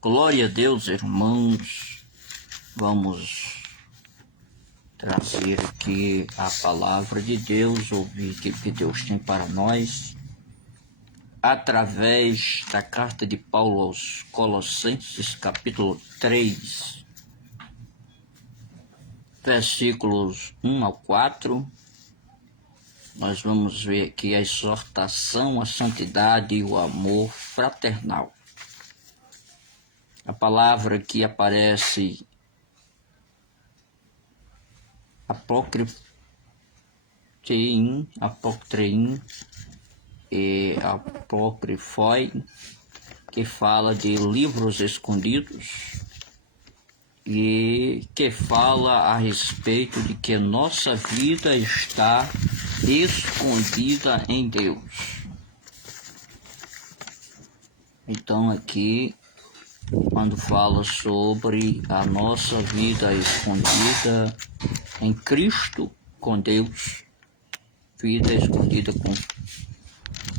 Glória a Deus, irmãos. Vamos trazer aqui a palavra de Deus, ouvir o que Deus tem para nós, através da carta de Paulo aos Colossenses, capítulo 3, versículos 1 ao 4. Nós vamos ver aqui a exortação à santidade e o amor fraternal. A palavra que aparece apócrifein e apócrifoi, que fala de livros escondidos e que fala a respeito de que nossa vida está escondida em Deus. Então aqui, quando fala sobre a nossa vida escondida em Cristo com Deus, vida escondida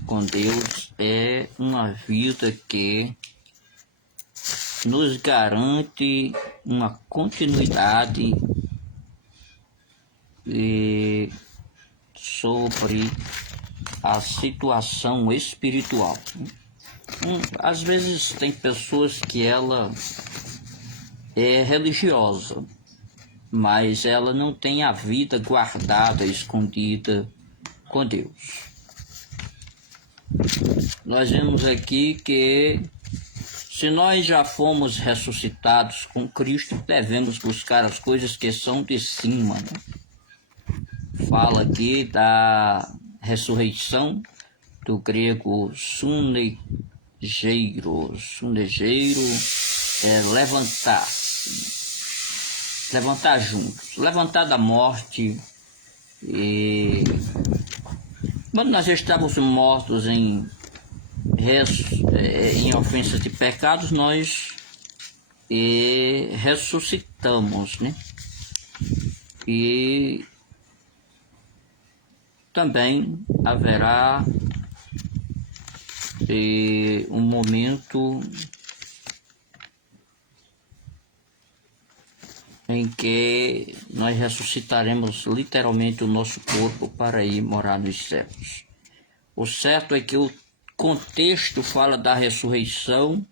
com Deus é uma vida que nos garante uma continuidade sobre a situação espiritual. Às vezes tem pessoas que ela é religiosa, mas ela não tem a vida guardada, escondida com Deus. Nós vemos aqui que se nós já fomos ressuscitados com Cristo, devemos buscar as coisas que são de cima, né? Fala aqui da ressurreição, do grego sunegeiro é levantar juntos, levantar da morte. E quando nós estávamos mortos em ofensas de pecados, nós ressuscitamos, né? E também haverá um momento em que nós ressuscitaremos literalmente o nosso corpo para ir morar nos céus. O certo é que o contexto fala da ressurreição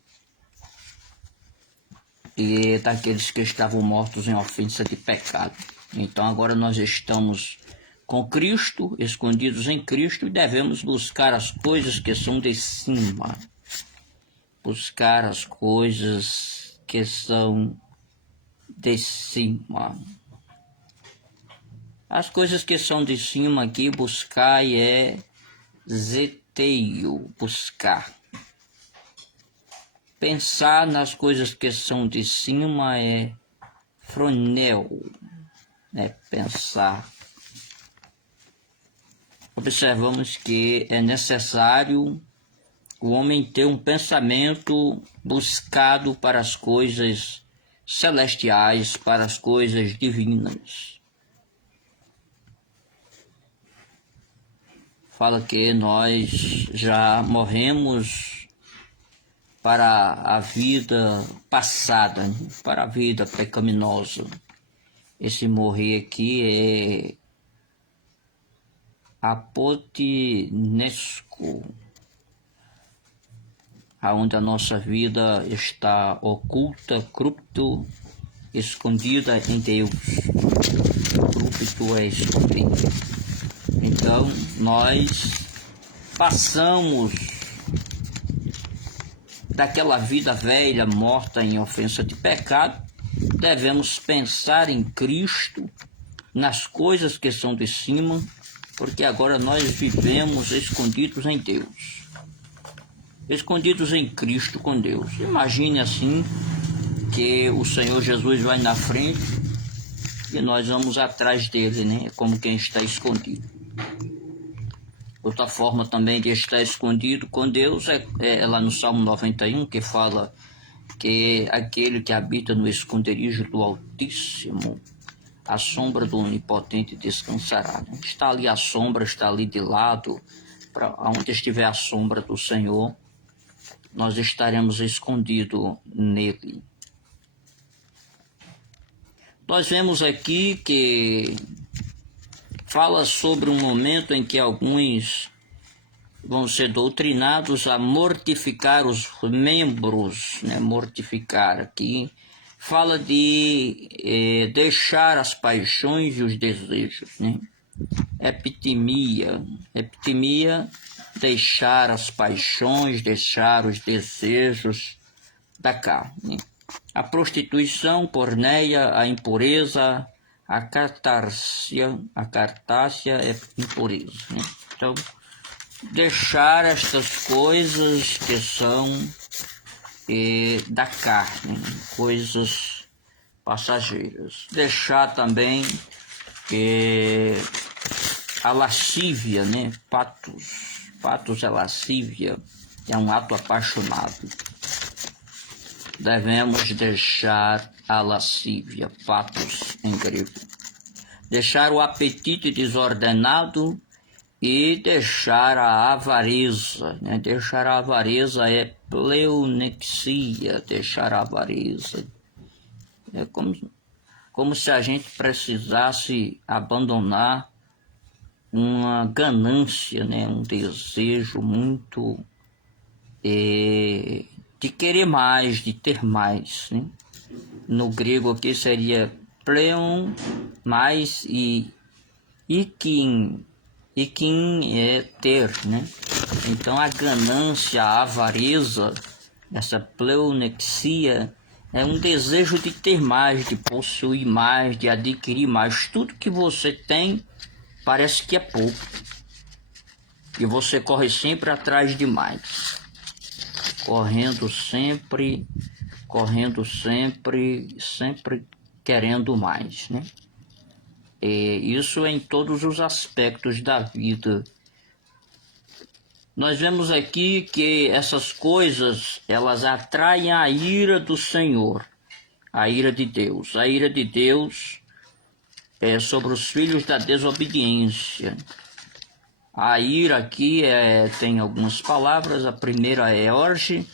e daqueles que estavam mortos em ofensa de pecado. Então agora nós estamos com Cristo, escondidos em Cristo, e devemos buscar as coisas que são de cima. Buscar as coisas que são de cima. As coisas que são de cima aqui, buscar é zeteio, buscar. Pensar nas coisas que são de cima é fronel, pensar. Observamos que é necessário o homem ter um pensamento buscado para as coisas celestiais, para as coisas divinas. Fala que nós já morremos para a vida passada, para a vida pecaminosa. Esse morrer aqui é apotinesco, aonde a nossa vida está oculta, cripto, escondida em Deus. Cripto é escondido. Então, nós passamos daquela vida velha, morta em ofensa de pecado, devemos pensar em Cristo, nas coisas que são de cima, porque agora nós vivemos escondidos em Deus. Escondidos em Cristo com Deus. Imagine assim que o Senhor Jesus vai na frente e nós vamos atrás dele, né? Como quem está escondido. Outra forma também de estar escondido com Deus é lá no Salmo 91, que fala que aquele que habita no esconderijo do Altíssimo, a sombra do Onipotente descansará. Né? Está ali a sombra, está ali de lado, para onde estiver a sombra do Senhor, nós estaremos escondidos nele. Nós vemos aqui que fala sobre um momento em que alguns vão ser doutrinados a mortificar os membros, né? Mortificar aqui fala de deixar as paixões e os desejos, né? Epitimia, deixar as paixões, deixar os desejos da carne. A prostituição, porneia, a impureza, a cartácia é impureza, né? Então, deixar estas coisas que são da carne, coisas passageiras. Deixar também a lascívia, né? Patos é lascívia, é um ato apaixonado. Devemos deixar a lascívia, patos em grego. Deixar o apetite desordenado e deixar a avareza, né? Deixar a avareza é pleonexia, deixar a avareza. É como se a gente precisasse abandonar uma ganância, né? Um desejo muito de querer mais, de ter mais, né? No grego aqui seria pleon, mais e ikin é ter, né? Então a ganância, a avareza, essa pleonexia é um desejo de ter mais, de possuir mais, de adquirir mais. Tudo que você tem parece que é pouco. E você corre sempre atrás de mais. Correndo sempre querendo mais, né? Isso em todos os aspectos da vida. Nós vemos aqui que essas coisas, elas atraem a ira do Senhor, a ira de Deus. A ira de Deus é sobre os filhos da desobediência. A ira aqui tem algumas palavras. A primeira é orge,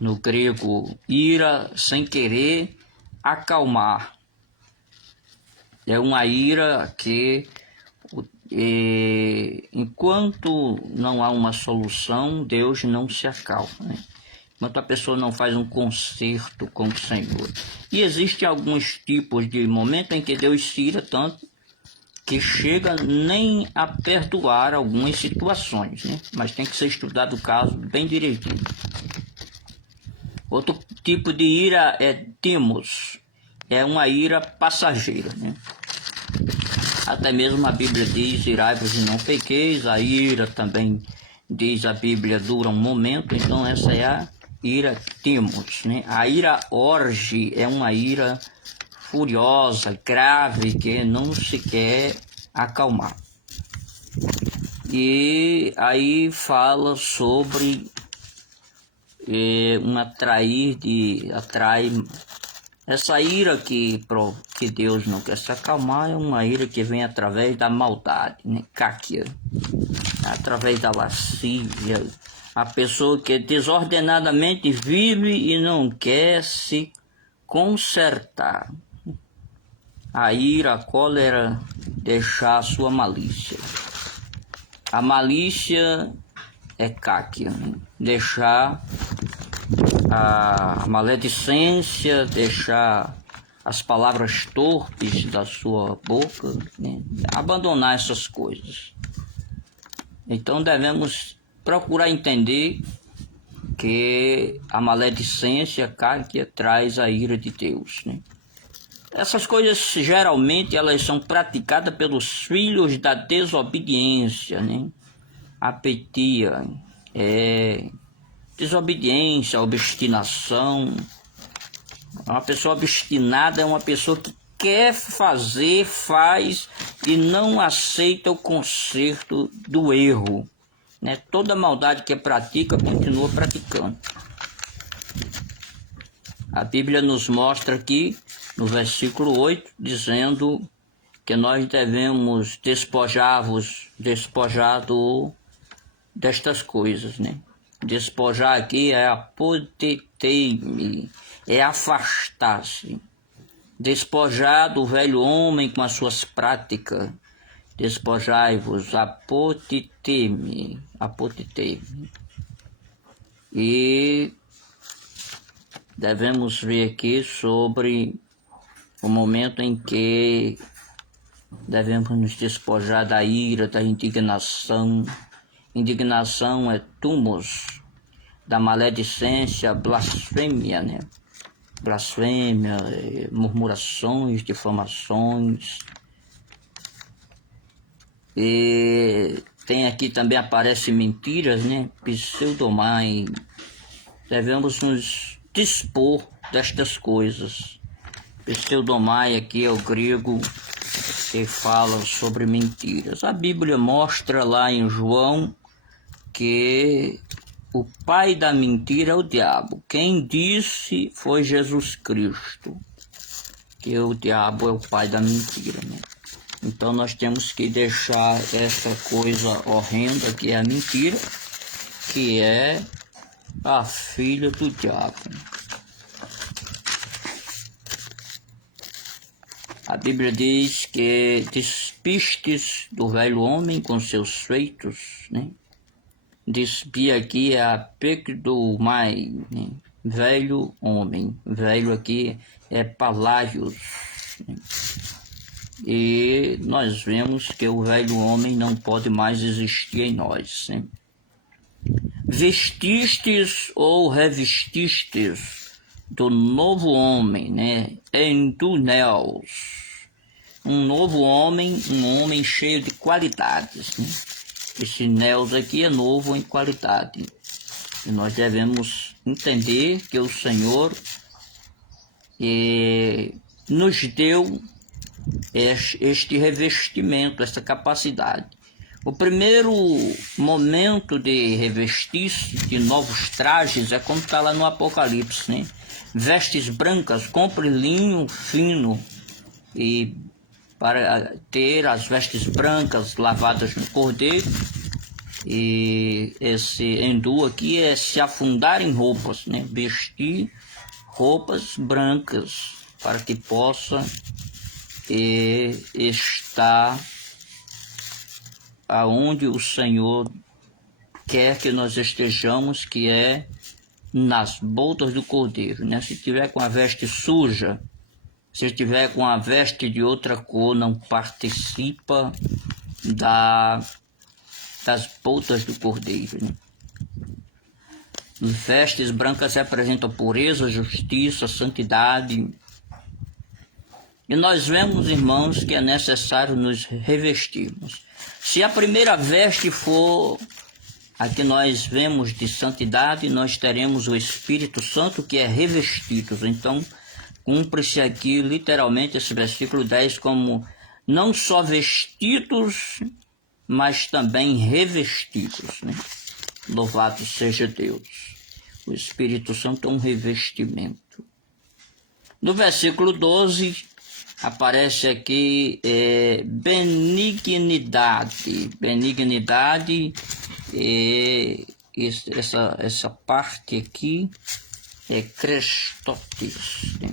no grego ira sem querer, acalmar. É uma ira que, enquanto não há uma solução, Deus não se acalma, né? Enquanto a pessoa não faz um conserto com o Senhor. E existem alguns tipos de momento em que Deus se ira tanto que chega nem a perdoar algumas situações, né? Mas tem que ser estudado o caso bem direitinho. Outro tipo de ira é timos, é uma ira passageira, né? Até mesmo a Bíblia diz, irai-vos e não pequeis. A ira também diz a Bíblia, dura um momento. Então essa é a ira timos, né? A ira orge é uma ira furiosa, grave, que não se quer acalmar. E aí fala sobre atrai. Essa ira que Deus não quer se acalmar é uma ira que vem através da maldade, né? Kákia, através da lascívia. A pessoa que desordenadamente vive e não quer se consertar. A ira, a cólera, deixar a sua malícia. A malícia é kákia, né? Deixar a maledicência, deixar as palavras torpes da sua boca, né? Abandonar essas coisas. Então devemos procurar entender que a maledicência, a kákia, traz a ira de Deus, né? Essas coisas geralmente elas são praticadas pelos filhos da desobediência, né? Apetia, desobediência, obstinação. Uma pessoa obstinada é uma pessoa que quer fazer, faz e não aceita o conserto do erro, né? Toda maldade que pratica, continua praticando. A Bíblia nos mostra aqui, no versículo 8, dizendo que nós devemos despojar destas coisas, né? Despojar aqui é apotetei-me, é afastar-se. Despojar do velho homem com as suas práticas. Despojai-vos, apotetei-me. E devemos ver aqui sobre o momento em que devemos nos despojar da ira, da indignação. Indignação é tumos, da maledicência, blasfêmia, né? Blasfêmia, murmurações, difamações. E tem aqui também aparece mentiras, né? Pseudomai. Devemos nos dispor destas coisas. Pseudomai aqui é o grego que fala sobre mentiras. A Bíblia mostra lá em João que o pai da mentira é o diabo. Quem disse foi Jesus Cristo, que o diabo é o pai da mentira, né? Então nós temos que deixar essa coisa horrenda que é a mentira, que é a filha do diabo. A Bíblia diz que despistes do velho homem com seus feitos, né? Despir aqui é apecdomai, né? Velho homem. Velho aqui é palágios, né? E nós vemos que o velho homem não pode mais existir em nós, né? Vestistes ou revestistes do novo homem, né? Entuneos. Um novo homem, um homem cheio de qualidades, né? Esse neos aqui é novo em qualidade. E nós devemos entender que o Senhor nos deu este revestimento, esta capacidade. O primeiro momento de revestir-se de novos trajes é como está lá no Apocalipse, né? Vestes brancas, compre linho fino, e para ter as vestes brancas lavadas no cordeiro. E esse endu aqui é se afundar em roupas, né? Vestir roupas brancas para que possa estar aonde o Senhor quer que nós estejamos, que é nas botas do cordeiro, né? Se tiver com a veste suja, se tiver com a veste de outra cor, não participa das botas do cordeiro, né? Vestes brancas representam pureza, justiça, santidade. E nós vemos, irmãos, que é necessário nos revestirmos. Se a primeira veste for a que nós vemos de santidade, nós teremos o Espírito Santo, que é revestidos. Então, cumpre-se aqui literalmente esse versículo 10 como não só vestidos, mas também revestidos, né? Louvado seja Deus. O Espírito Santo é um revestimento. No versículo 12, aparece aqui benignidade. Benignidade, essa parte aqui é crestotes, né?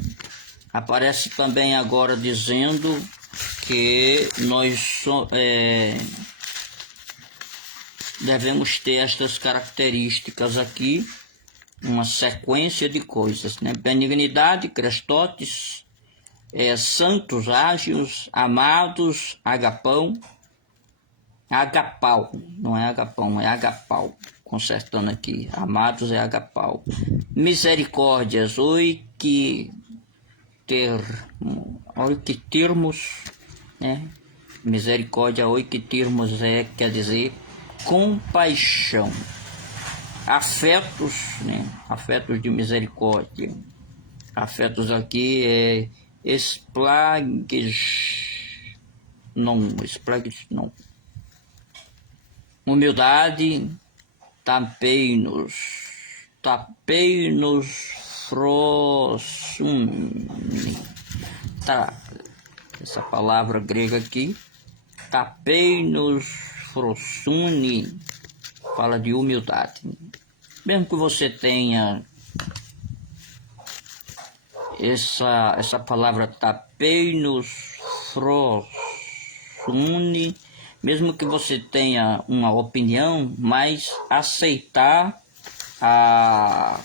Aparece também agora dizendo que nós devemos ter estas características aqui, uma sequência de coisas, né? Benignidade, crestotes, santos, ágios, amados, agapão, agapau, não é agapão, é agapau, consertando aqui, amados é agapau, misericórdias, oiquitermos, né? Misericórdia, oiquitermos quer dizer compaixão, afetos, né? Afetos de misericórdia, afetos aqui esplagues, não, humildade, tapei-nos frosune, tá, essa palavra grega aqui, tapei-nos frosune, fala de humildade. mesmo que você tenha essa palavra tapeinos, frosune, mesmo que você tenha uma opinião, mas aceitar a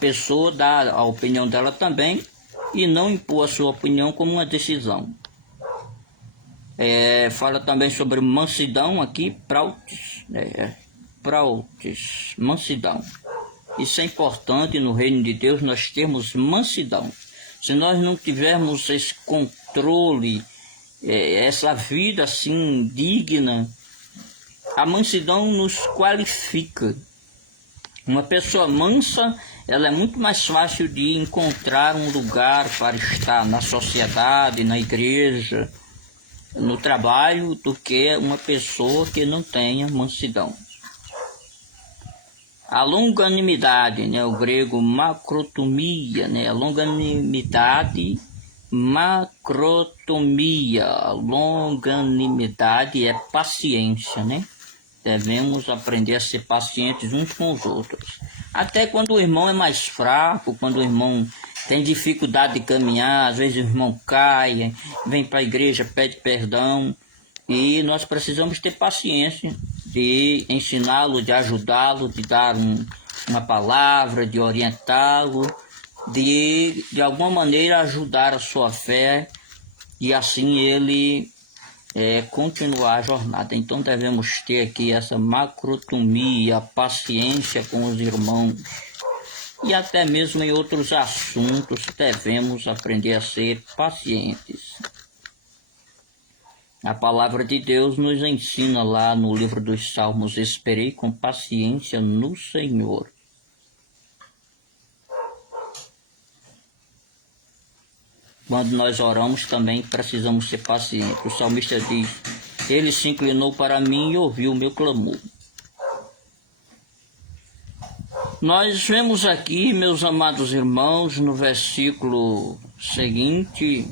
pessoa dar a opinião dela também e não impor a sua opinião como uma decisão. Fala também sobre mansidão aqui, prautes, mansidão. Isso é importante no reino de Deus, nós termos mansidão. Se nós não tivermos esse controle, essa vida assim digna, a mansidão nos qualifica. Uma pessoa mansa, ela é muito mais fácil de encontrar um lugar para estar na sociedade, na igreja, no trabalho, do que uma pessoa que não tenha mansidão. A longanimidade, né, o grego macrotomia, né, a longanimidade, macrotomia, a longanimidade é paciência, né? Devemos aprender a ser pacientes uns com os outros. Até quando o irmão é mais fraco, quando o irmão tem dificuldade de caminhar, às vezes o irmão cai, vem para a igreja, pede perdão. E nós precisamos ter paciência de ensiná-lo, de ajudá-lo, de dar uma palavra, de orientá-lo, de alguma maneira ajudar a sua fé e assim ele continuar a jornada. Então devemos ter aqui essa macrotomia, paciência com os irmãos. E até mesmo em outros assuntos devemos aprender a ser pacientes. A palavra de Deus nos ensina lá no livro dos Salmos: esperei com paciência no Senhor. Quando nós oramos também precisamos ser pacientes. O salmista diz: ele se inclinou para mim e ouviu o meu clamor. Nós vemos aqui, meus amados irmãos, no versículo seguinte,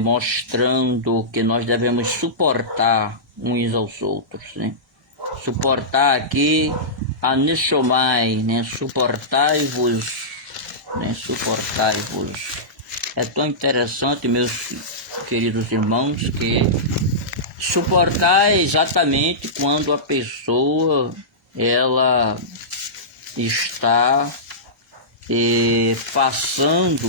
mostrando que nós devemos suportar uns aos outros, né? Suportar aqui, aneshomai, né? Suportai-vos, né? Suportai-vos. É tão interessante, meus queridos irmãos, que suportar é exatamente quando a pessoa ela está passando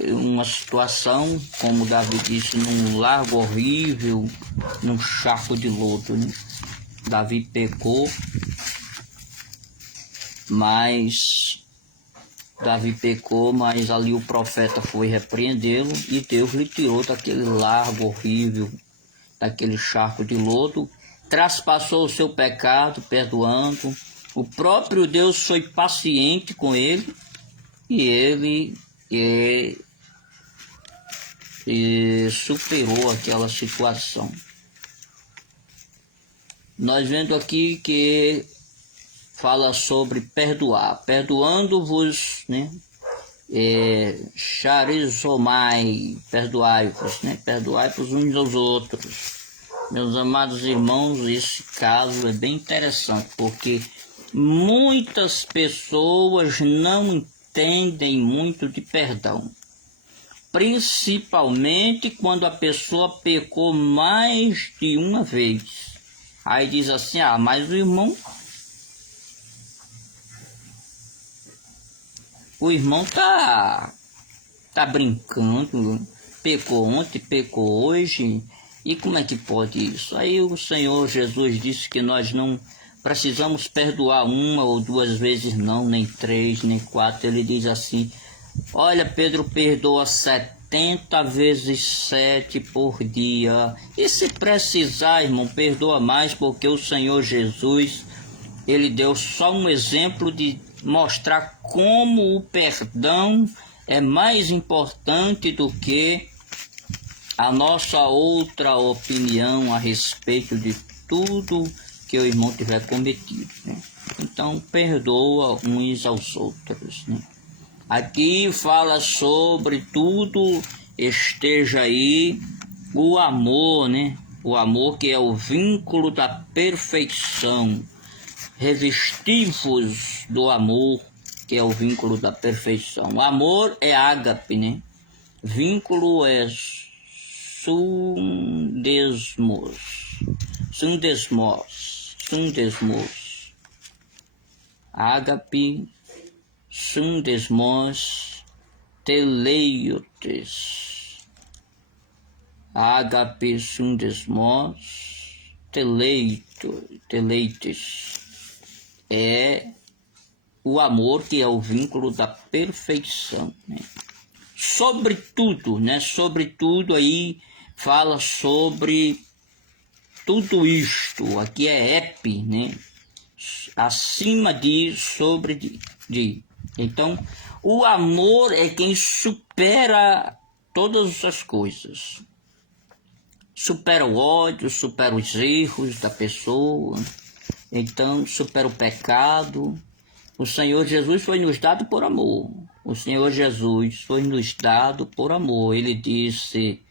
uma situação, como Davi disse, num lago horrível, num charco de lodo, né? Davi pecou, mas ali o profeta foi repreendê-lo e Deus lhe tirou daquele lago horrível, daquele charco de lodo, traspassou o seu pecado, perdoando. O próprio Deus foi paciente com ele e ele superou aquela situação. Nós vendo aqui que fala sobre perdoar, perdoando-vos, né? Charizomai, perdoai-vos, né? Perdoai-vos uns aos outros. Meus amados irmãos, esse caso é bem interessante, porque muitas pessoas não entendem muito de perdão. Principalmente quando a pessoa pecou mais de uma vez. Aí diz assim: mas o irmão tá brincando, pecou ontem, pecou hoje, e como é que pode isso? Aí o Senhor Jesus disse que nós não precisamos perdoar uma ou duas vezes não, nem 3, nem 4. Ele diz assim: olha, Pedro perdoa 70 vezes 7 por dia. E se precisar, irmão, perdoa mais, porque o Senhor Jesus, ele deu só um exemplo de mostrar como o perdão é mais importante do que a nossa outra opinião a respeito de tudo que o irmão tiver cometido, né? Então, perdoa uns aos outros, né? Aqui fala sobre tudo, esteja aí o amor, né? O amor que é o vínculo da perfeição. Revestivos do amor, que é o vínculo da perfeição. O amor é ágape, né? Vínculo é sundesmos. Ágape, sundesmos, teleiotes. Ágape, sundesmos, teleites. É o amor que é o vínculo da perfeição, né? Sobretudo, né? Sobretudo aí fala sobre tudo isto. Aqui é epi, né? Acima de, sobre de. Então, o amor é quem supera todas as coisas. Supera o ódio, supera os erros da pessoa. Então, supera o pecado. O Senhor Jesus foi nos dado por amor. O Senhor Jesus foi nos dado por amor. Ele disse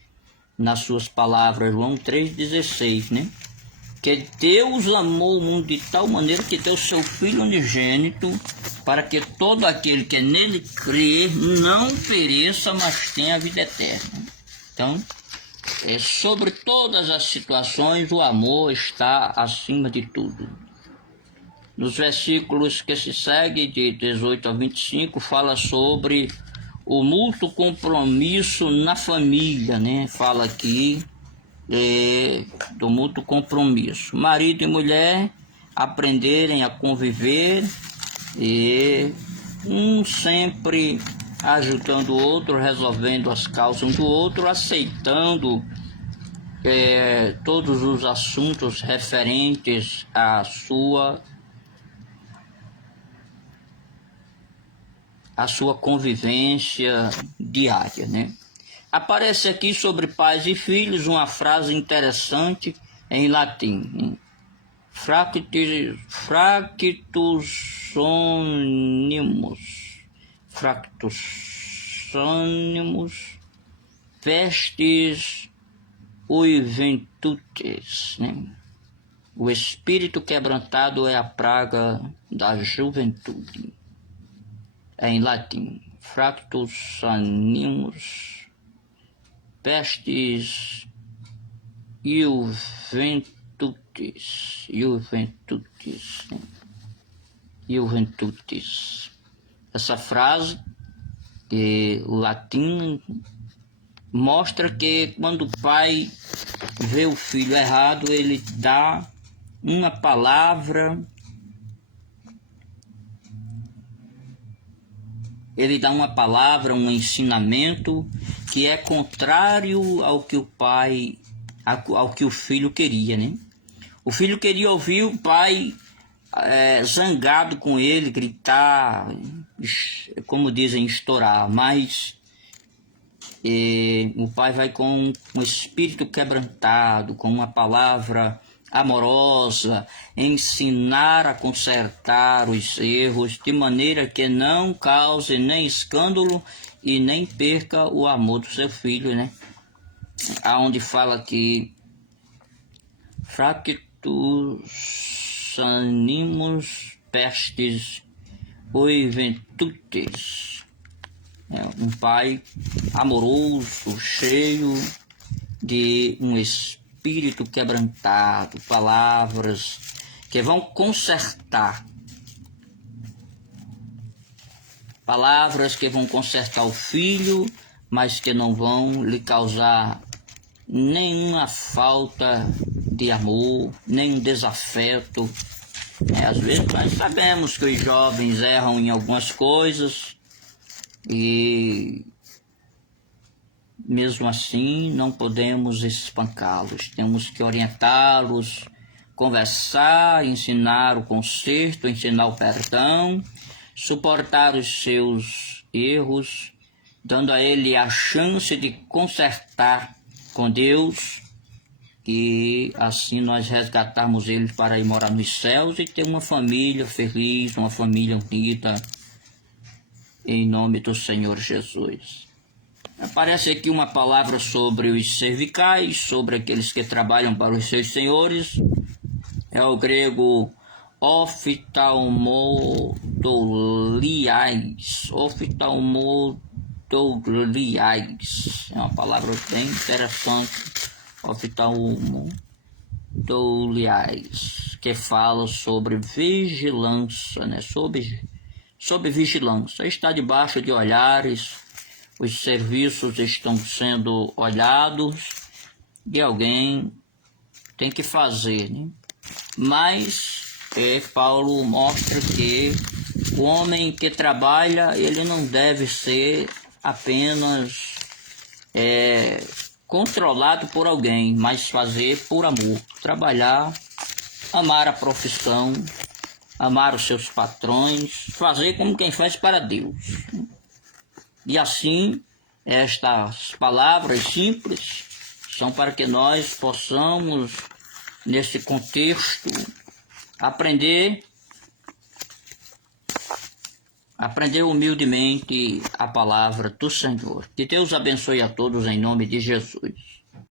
nas suas palavras, João 3,16, né? Que Deus amou o mundo de tal maneira que deu seu Filho unigênito para que todo aquele que nele crer não pereça, mas tenha a vida eterna. Então, sobre todas as situações, o amor está acima de tudo. Nos versículos que se seguem, de 18 a 25, fala sobre o mútuo compromisso na família, né? Fala aqui do mútuo compromisso. Marido e mulher aprenderem a conviver, e um sempre ajudando o outro, resolvendo as causas um do outro, aceitando todos os assuntos referentes à sua convivência diária, né? Aparece aqui sobre pais e filhos uma frase interessante em latim. Fractus sonimus vestis juventudes, né? O espírito quebrantado é a praga da juventude. Em latim, fractus animus pestis juventudes. Essa frase, o latim, mostra que quando o pai vê o filho errado, ele dá uma palavra, um ensinamento que é contrário ao que o pai, ao que o filho queria, né? O filho queria ouvir o pai zangado com ele, gritar, como dizem, estourar, mas o pai vai com um espírito quebrantado, com uma palavra amorosa, ensinar a consertar os erros, de maneira que não cause nem escândalo e nem perca o amor do seu filho, né? Aonde fala que fractus animus pestis juventudes. Um pai amoroso, cheio de um espírito quebrantado, palavras que vão consertar, palavras que vão consertar o filho, mas que não vão lhe causar nenhuma falta de amor, nenhum desafeto. Às vezes nós sabemos que os jovens erram em algumas coisas e mesmo assim não podemos espancá-los, temos que orientá-los, conversar, ensinar o conserto, ensinar o perdão, suportar os seus erros, dando a ele a chance de consertar com Deus, e assim nós resgatarmos ele para ir morar nos céus e ter uma família feliz, uma família unida, em nome do Senhor Jesus. Aparece aqui uma palavra sobre os cervicais, sobre aqueles que trabalham para os seus senhores. É o grego oftalmodoliais. Oftalmodoliais. É uma palavra bem interessante. Oftalmodoliais, que fala sobre vigilância, né? Sobre vigilância. Está debaixo de olhares, os serviços estão sendo olhados e alguém tem que fazer, né? Mas Paulo mostra que o homem que trabalha, ele não deve ser apenas controlado por alguém, mas fazer por amor. Trabalhar, amar a profissão, amar os seus patrões, fazer como quem faz para Deus. E assim, estas palavras simples são para que nós possamos, nesse contexto, aprender humildemente a palavra do Senhor. Que Deus abençoe a todos em nome de Jesus.